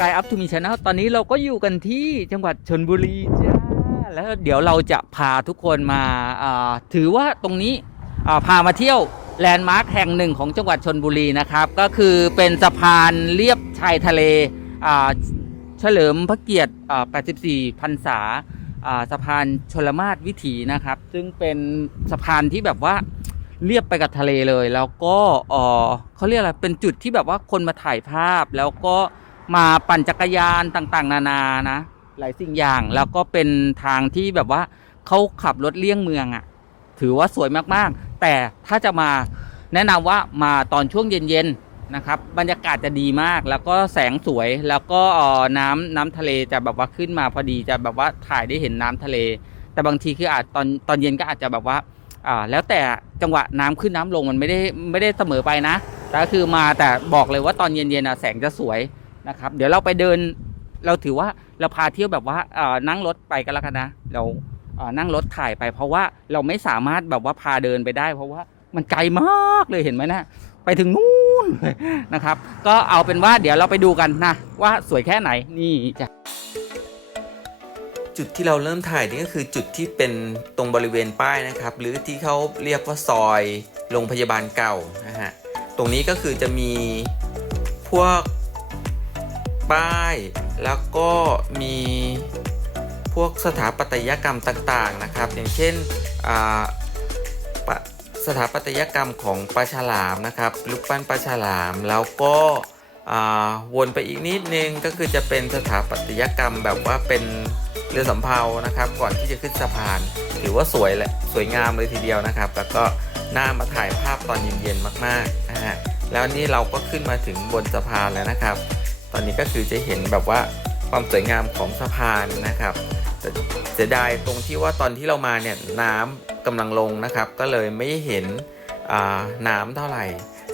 กายอัพทูมีช n แนลตอนนี้เราก็อยู่กันที่จังหวัดชนบุรีจ้าแล้วเดี๋ยวเราจะพาทุกคนมาถือว่าตรงนี้พามาเที่ยวแลนด์มาร์คแห่งหนึ่งของจังหวัดชนบุรีนะครับ ก็คือเป็นสะพานเรียบชายทะเลเฉลิมพระเกียรติ 84 พรรษาสะพานชลมาศวิถีนะครับ ซึ่งเป็นสะพานที่แบบว่าเรียบไปกับทะเลเลย แล้วก็เขาเรียกอะไรเป็นจุดที่แบบว่าคนมาถ่ายภาพแล้วก็ มาปั่นจักรยานต่างๆ นานานะ หลายสิ่งอย่างแล้วก็เป็นทางที่แบบว่าเขาขับรถเลี่ยงเมืองอะ่ะ ถือว่าสวยมากๆ แต่ถ้าจะมาแนะนำว่ามาตอนช่วงเย็นๆนะครับ บรรยากาศจะดีมาก แล้วก็แสงสวยแล้วก็น้ำน้ำทะเลจะแบบว่าขึ้นมาพอดีจะแบบว่าถ่ายได้เห็นน้ำทะเล แต่บางทีคืออาจตอนตอนเย็นก็อาจจะแบบว่าอ่าแล้วแต่จังหวะน้ำขึ้นน้ำลงมันไม่ได้ไม่ได้เสมอไปนะแต่ก็คือมาแต่บอกเลยว่าตอนเย็นๆอะแสงจะสวย นะครับ เดี๋ยวเราไปเดิน เราถือว่าเราพาเที่ยวแบบว่านั่งรถไปกันแล้วกันนะ เรานั่งรถถ่ายไป เพราะว่าเราไม่สามารถแบบว่าพาเดินไปได้ เพราะว่ามันไกลมากเลยเห็นไหมนะไปถึงนู่นนะครับ ก็เอาเป็นว่าเดี๋ยวเราไปดูกันนะว่าสวยแค่ไหนนี่จ้ะจุดที่เราเริ่มถ่ายนี่ก็คือจุดที่เป็นตรงบริเวณป้ายนะครับ หรือที่เขาเรียกว่าซอยโรงพยาบาลเก่านะฮะตรงนี้ก็คือจะมีพวก ป้าย แล้วก็มีพวกสถาปัตยกรรมต่างๆนะครับ อย่างเช่นสถาปัตยกรรมของปลาฉลามนะครับรูปปั้นปลาฉลาม แล้วก็วนไปอีกนิดนึงก็คือจะเป็นสถาปัตยกรรมแบบว่าเป็นเรือสำเภานะครับ ก่อนที่จะขึ้นสะพาน ถือว่าสวยและสวยงามเลยทีเดียวนะครับ แล้วก็น่ามาถ่ายภาพตอนเย็นๆมากๆนะฮะแล้วนี่เราก็ขึ้นมาถึงบนสะพานแล้วนะครับ ตอนนี้ก็คือจะเห็นแบบว่าความสวยงามของสะพานนะครับเสียดายตรงที่ว่าตอนที่เรามาเนี่ยน้ำกำลังลงนะครับ ก็เลยไม่เห็นน้ำเท่าไหร่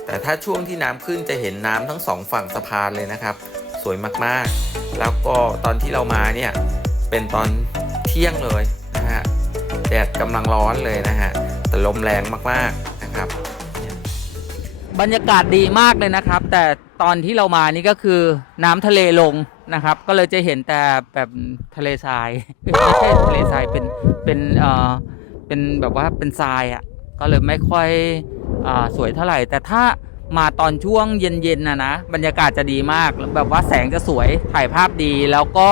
แต่ถ้าช่วงที่น้ำขึ้นจะเห็นน้ำทั้งสองฝั่งสะพานเลยนะครับ สวยมากๆ แล้วก็ตอนที่เรามาเนี่ยเป็นตอนเที่ยงเลยนะฮะแดดกำลังร้อนเลยนะฮะแต่ลมแรงมากๆนะครับ บรรยากาศดีมากเลยนะครับ แต่ ตอนที่เรามานี่ก็คือน้ำทะเลลงนะครับ ก็เลยจะเห็นแต่แบบทะเลทรายไม่ใช่ทะเลทรายเป็นเป็นเอ่อเป็นแบบว่าเป็นทรายอะก็เลยไม่ค่อยอ่าสวยเท่าไหร่ แต่ถ้ามาตอนช่วงเย็นๆนะนะบรรยากาศจะดีมากแบบว่าแสงจะสวยถ่ายภาพดีแล้วก็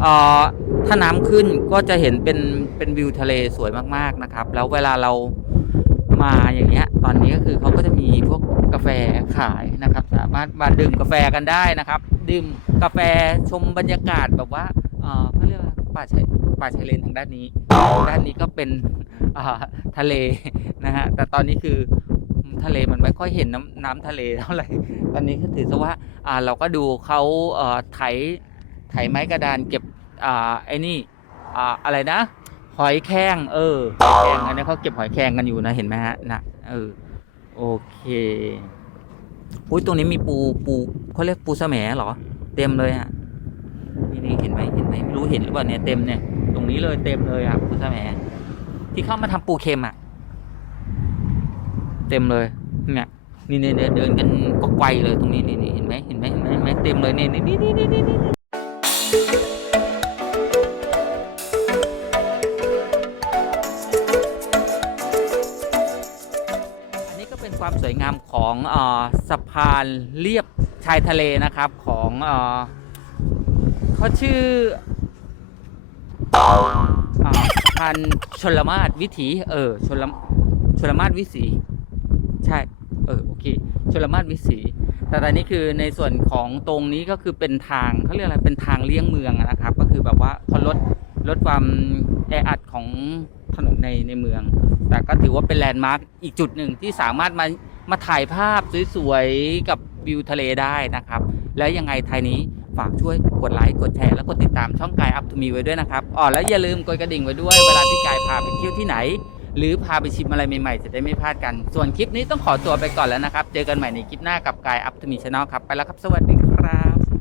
เออถ้าน้ำขึ้นก็จะเห็นเป็นเป็นวิวทะเลสวยมากๆนะครับ แล้วเวลาเรามาอย่างเงี้ย ตอนนี้ก็คือเขาก็จะมีพวก กาแฟขายนะครับ สามารถมาดื่มกาแฟกันได้นะครับ ดื่มกาแฟชมบรรยากาศแบบว่าเออเขาเรียกว่าป่าชายป่าชายเลนทางด้านนี้ ด้านนี้ก็เป็นอ่าทะเลนะฮะแต่ตอนนี้คือทะเลมันไม่ค่อยเห็นน้ำน้ำทะเลเท่าไหร่ตอนนี้ก็ถือซะว่าอ่าเราก็ดูเขาเอ่อไถไถไม้กระดานเก็บอ่าไอ้นี่อ่าอะไรนะ หอยแครงเออหอยแครงอันนี้เขาเก็บหอยแครงกันอยู่นะเห็นไหมฮะนะเออ โอเคอุ้ยตรงนี้มีปูปูเขาเรียกปูสแหมเหรอ เต็มเลยฮะนี่นี่เห็นไหมเห็นไหมไม่รู้เห็นหรือเปล่าเนี่ยเต็มเนี่ยตรงนี้เลยเต็มเลยครับปูสแหมที่เข้ามาทำปูเค็มอะ เต็มเลยเนี่ยนี่เนี่ยเดินกันก็ไกวเลยตรงนี้นี่นี่เห็นไหมเห็นไหมเห็นไหมเต็มเลยนี่นี่นี่นี่นี่นี่นี่ วามสวยงามของอสะพานเรียบชายทะเลนะครับของเอเขาชื่อสะพานชลมาศวิถี เออชลชลมาศวิถีใช่เออโอเคชลมาศวิถีแต่ตอนนี้คือในส่วนของตรงนี้ก็คือเป็นทางเขาเรียกอะไรเป็นทางเลี่ยงเมืองนะครับ ก็คือแบบว่าเขาลดลดความแออัดของถนนในในเมือง แต่ก็ถือว่าเป็นแลนด์มาร์กอีกจุดหนึ่งที่สามารถมา มาถ่ายภาพสวยๆกับวิวทะเลได้นะครับ แล้วยังไงไทยนี้ฝากช่วยกดไลค์กดแชร์แล้วกดติดตามช่องกายอัพทูมีไว้ด้วยนะครับอ๋อแล้วอย่าลืมกดกระดิ่งไว้ด้วยเวลาที่กายพาไปเที่ยวที่ไหน หรือพาไปชิมอะไรใหม่ๆ จะได้ไม่พลาดกัน ส่วนคลิปนี้ต้องขอตัวไปก่อนแล้วนะครับ เจอกันใหม่ในคลิปหน้ากับกายอัพทูมีช n แนลครับ ไปแล้วครับ สวัสดีครับ